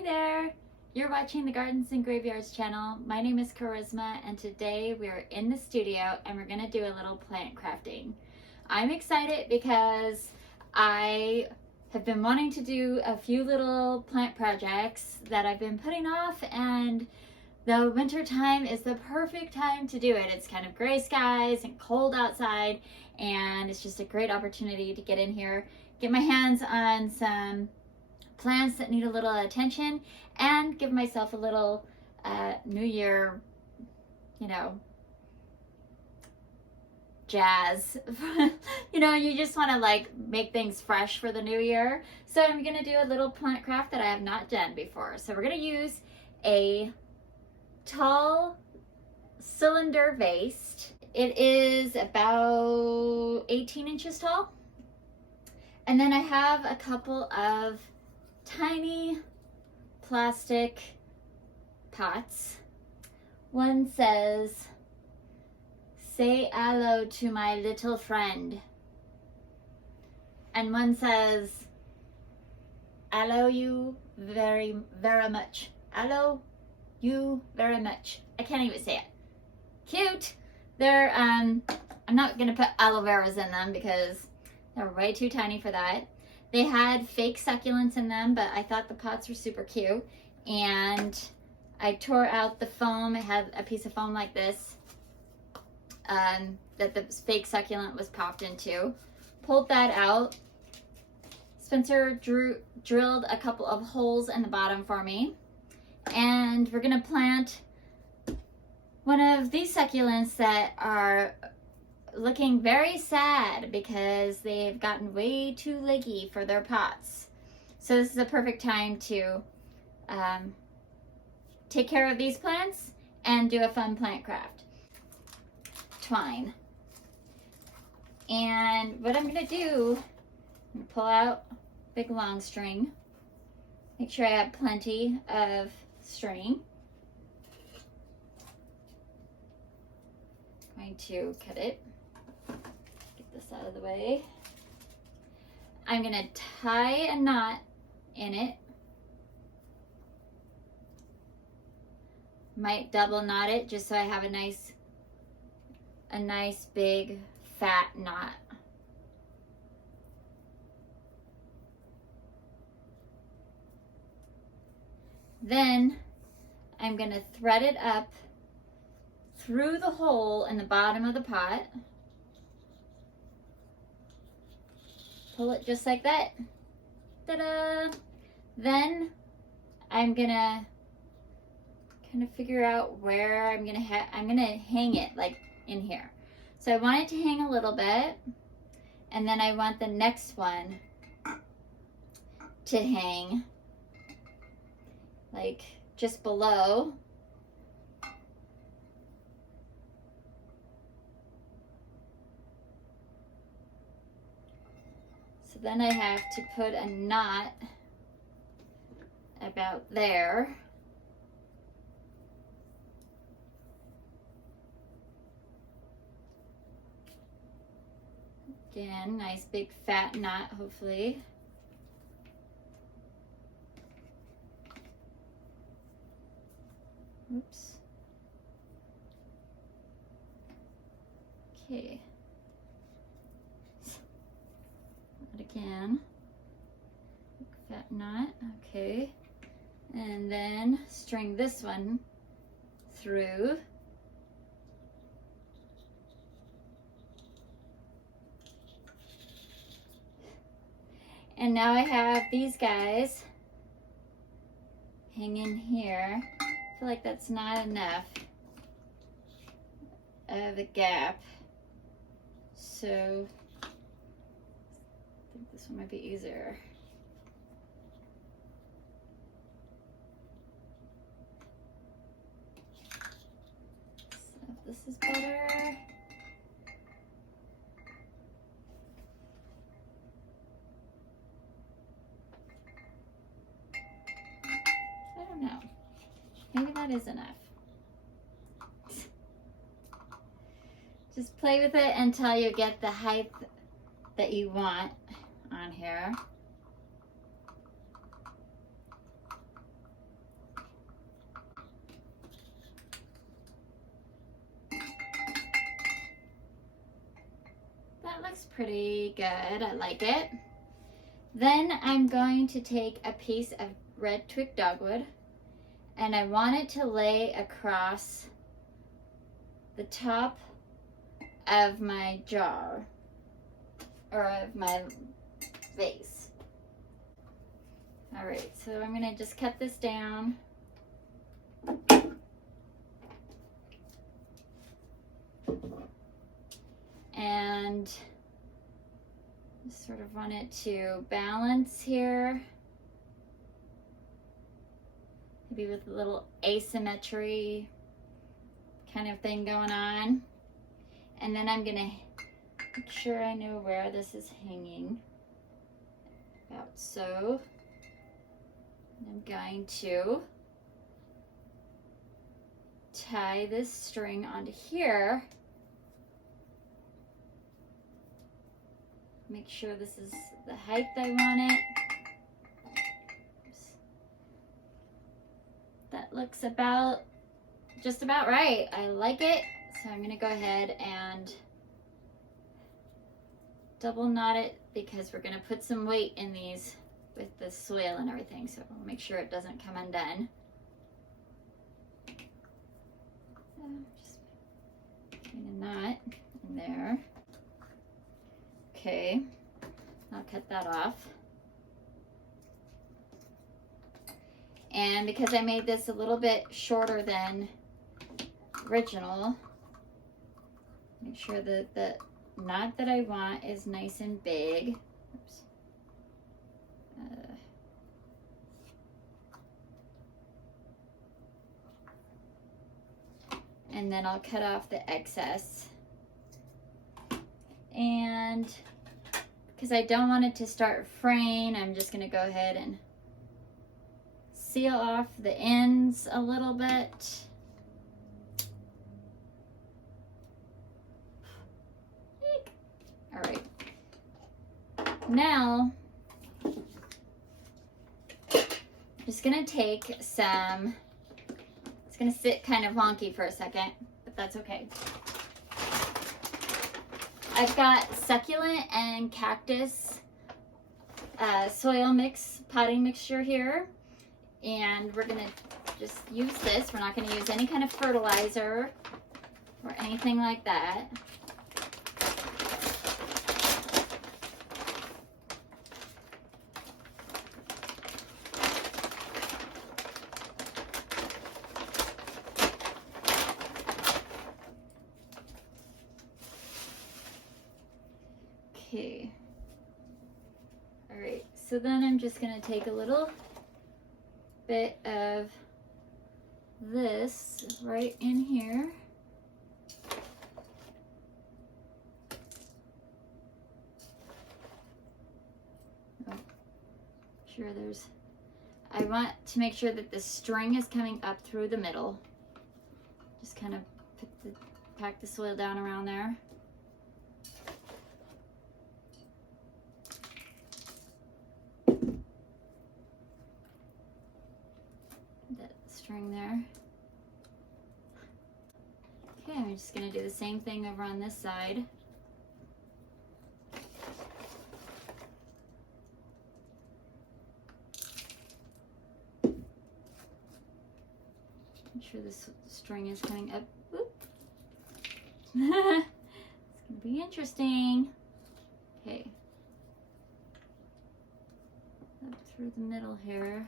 Hi there! You're watching the Gardens and Graveyards channel. My name is Charisma and today we're in the studio and we're going to do a little plant crafting. I'm excited because I have been wanting to do a few little plant projects that I've been putting off, and the winter time is the perfect time to do it. It's kind of gray skies and cold outside, and it's just a great opportunity to get in here, get my hands on some plants that need a little attention, and give myself a little New Year, jazz. You just want to like make things fresh for the new year. So I'm going to do a little plant craft that I have not done before. So we're going to use a tall cylinder vase. It is about 18 inches tall. And then I have a couple of tiny plastic pots. One says, "Say hello to my little friend." And one says, "Hello you very, very much. Hello you very much." I can't even say it. Cute. They're, I'm not gonna put aloe veras in them because they're way too tiny for that. They had fake succulents in them, but I thought the pots were super cute. And I tore out the foam. It had a piece of foam like this that the fake succulent was popped into. Pulled that out. Spencer drilled a couple of holes in the bottom for me. And we're gonna plant one of these succulents that are looking very sad because they've gotten way too leggy for their pots. So this is a perfect time to take care of these plants and do a fun plant craft. Twine. And what I'm gonna do, I'm gonna pull out big long string. Make sure I have plenty of string. I'm going to cut it. Get this out of the way. I'm gonna tie a knot in it. Might double knot it just so I have a nice big fat knot. Then I'm gonna thread it up through the hole in the bottom of the pot. Pull it just like that. Ta-da! Then I'm gonna kind of figure out where I'm gonna hang it, like in here. So I want it to hang a little bit, and then I want the next one to hang like just below. So then I have to put a knot about there. Again, nice big fat knot, hopefully. Oops. Okay. Again, fat knot. Okay. And then string this one through. And now I have these guys hanging here. I feel like that's not enough of a gap. So I think this one might be easier. So if this is better. No, maybe that is enough. Just play with it until you get the height that you want on here. looks pretty good. I like it. Then I'm going to take a piece of red twig dogwood and I want it to lay across the top of my jar or of my vase. All right, so I'm gonna just cut this down. And sort of want it to balance here. Maybe with a little asymmetry kind of thing going on. And then I'm gonna make sure I know where this is hanging. About so. I'm going to tie this string onto here. Make sure this is the height I want it. Oops. That looks just about right. I like it. So I'm gonna go ahead and double knot it because we're gonna put some weight in these with the soil and everything. So we'll make sure it doesn't come undone. Just putting a knot in there. Okay, I'll cut that off. And because I made this a little bit shorter than original, make sure that the knot that I want is nice and big. Oops. And then I'll cut off the excess. And because I don't want it to start fraying, I'm just going to go ahead and seal off the ends a little bit. All right. Now, I'm just going to take some, it's going to sit kind of wonky for a second, but that's okay. I've got succulent and cactus soil mix, potting mixture here. And we're gonna just use this. We're not gonna use any kind of fertilizer or anything like that. Okay. All right, so then I'm just gonna take a little bit of this right in here. Oh, sure there's, I want to make sure that the string is coming up through the middle. Just kind of pack the soil down around there. There. Okay, I'm just going to do the same thing over on this side. Make sure this string is coming up. Whoop. It's going to be interesting. Okay. Up through the middle here.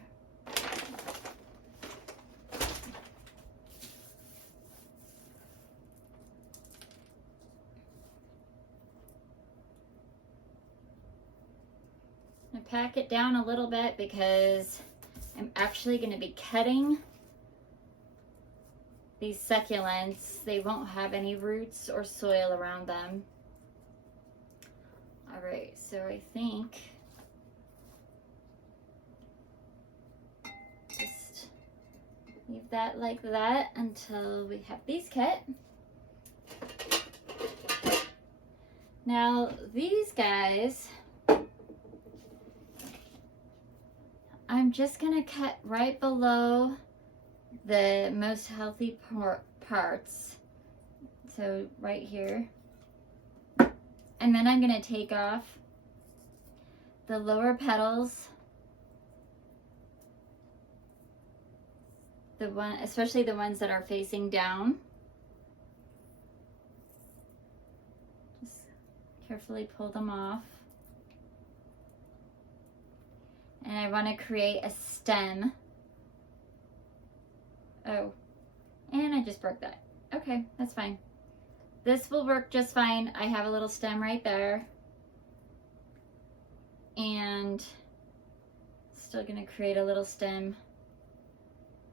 Pack it down a little bit because I'm actually going to be cutting these succulents. They won't have any roots or soil around them. All right, so I think just leave that like that until we have these cut. Now these guys, I'm just gonna cut right below the most healthy parts. So right here. And then I'm going to take off the lower petals, especially the ones that are facing down. Just carefully pull them off. And I want to create a stem. Oh, and I just broke that. Okay, that's fine. This will work just fine. I have a little stem right there. And still gonna create a little stem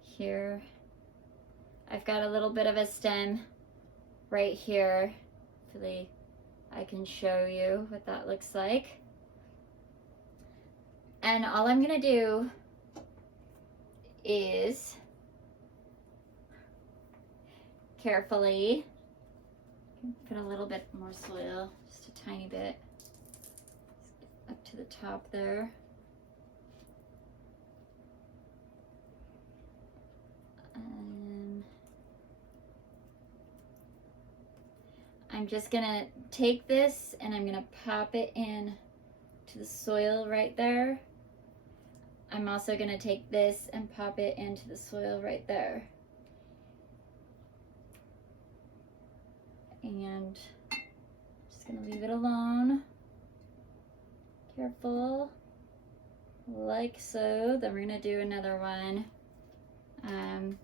here. I've got a little bit of a stem right here. Hopefully I can show you what that looks like. And all I'm gonna do is carefully put a little bit more soil, just a tiny bit, up to the top there. I'm just gonna take this and I'm gonna pop it in to the soil right there. I'm also gonna take this and pop it into the soil right there. And just gonna leave it alone. Careful, like so. Then we're gonna do another one. I'm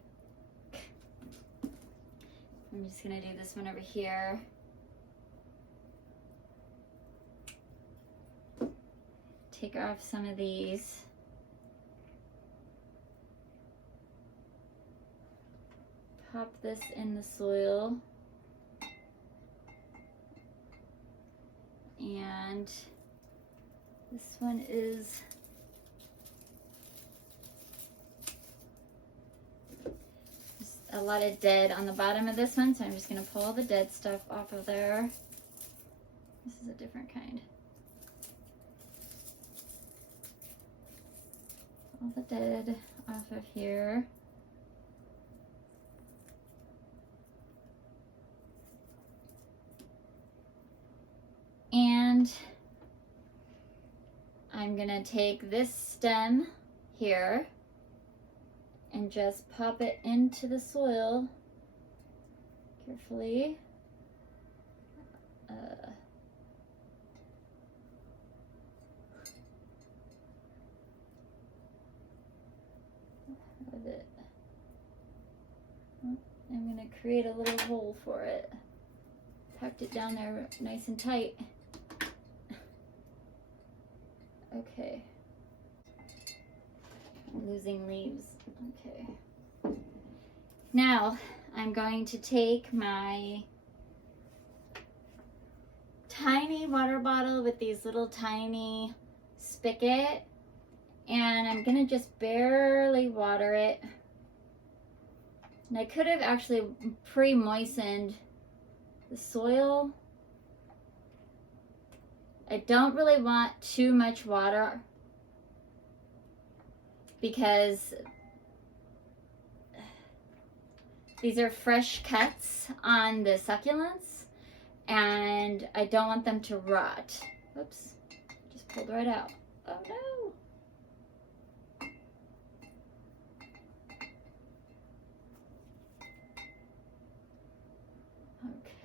just gonna do this one over here. Take off some of these. Pop this in the soil. And this one is just a lot of dead on the bottom of this one, so I'm just going to pull all the dead stuff off of there. This is a different kind. All the dead off of here. And I'm gonna take this stem here and just pop it into the soil carefully. I'm gonna create a little hole for it. Tucked it down there nice and tight. Okay. I'm losing leaves. Okay. Now I'm going to take my tiny water bottle with these little tiny spigot, and I'm gonna just barely water it. And I could have actually pre-moistened the soil. I don't really want too much water because these are fresh cuts on the succulents and I don't want them to rot. Oops, just pulled right out. Oh no.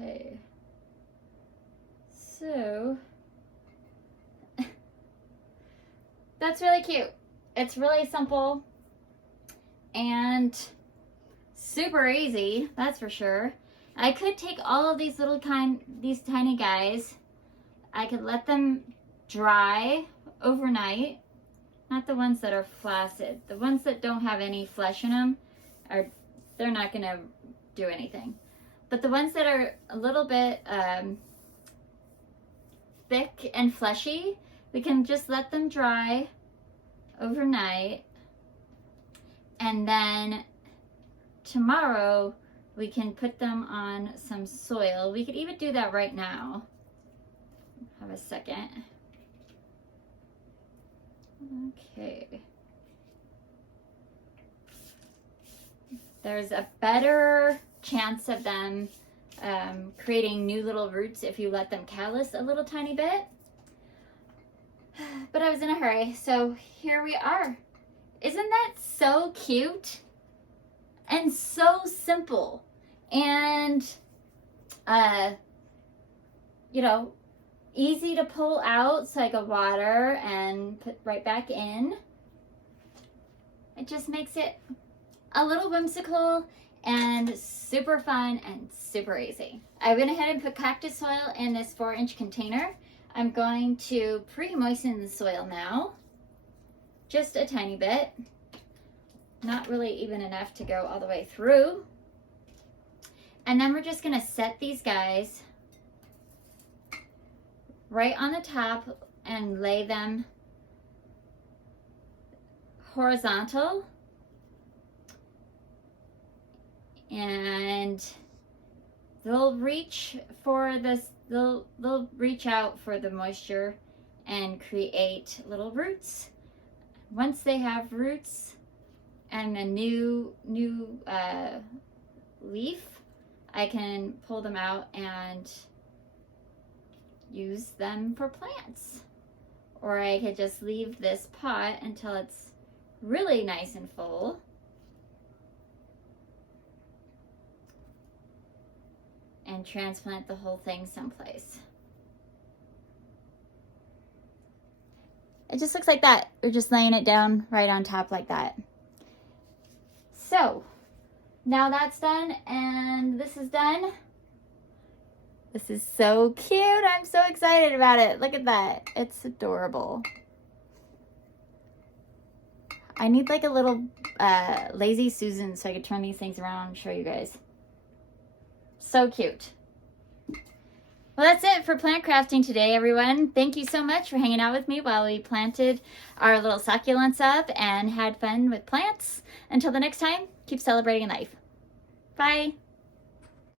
Okay, so that's really cute. It's really simple and super easy, that's for sure. I could take all of these these tiny guys, I could let them dry overnight. Not the ones that are flaccid. The ones that don't have any flesh in them, they're not gonna do anything. But the ones that are a little bit thick and fleshy, we can just let them dry overnight. And then tomorrow we can put them on some soil. We could even do that right now. Have a second. Okay. There's a better chance of them creating new little roots if you let them callus a little tiny bit. But I was in a hurry, so here we are. Isn't that so cute? And so simple. And, you know, easy to pull out so I could water and put right back in. It just makes it a little whimsical and super fun and super easy. I went ahead and put cactus soil in this 4-inch container. I'm going to pre-moisten the soil now, just a tiny bit, not really even enough to go all the way through. And then we're just gonna set these guys right on the top and lay them horizontal. And they'll reach for this, they'll reach out for the moisture and create little roots. Once they have roots and a new leaf, I can pull them out and use them for plants. Or I could just leave this pot until it's really nice and full. And transplant the whole thing someplace. It just looks like that. We're just laying it down right on top like that. So now that's done and this is done. This is so cute. I'm so excited about it. Look at that. It's adorable. I need like a little lazy Susan so I could turn these things around and show you guys. So cute. Well, that's it for plant crafting today, everyone. Thank you so much for hanging out with me while we planted our little succulents up and had fun with plants. Until the next time, keep celebrating life. Bye.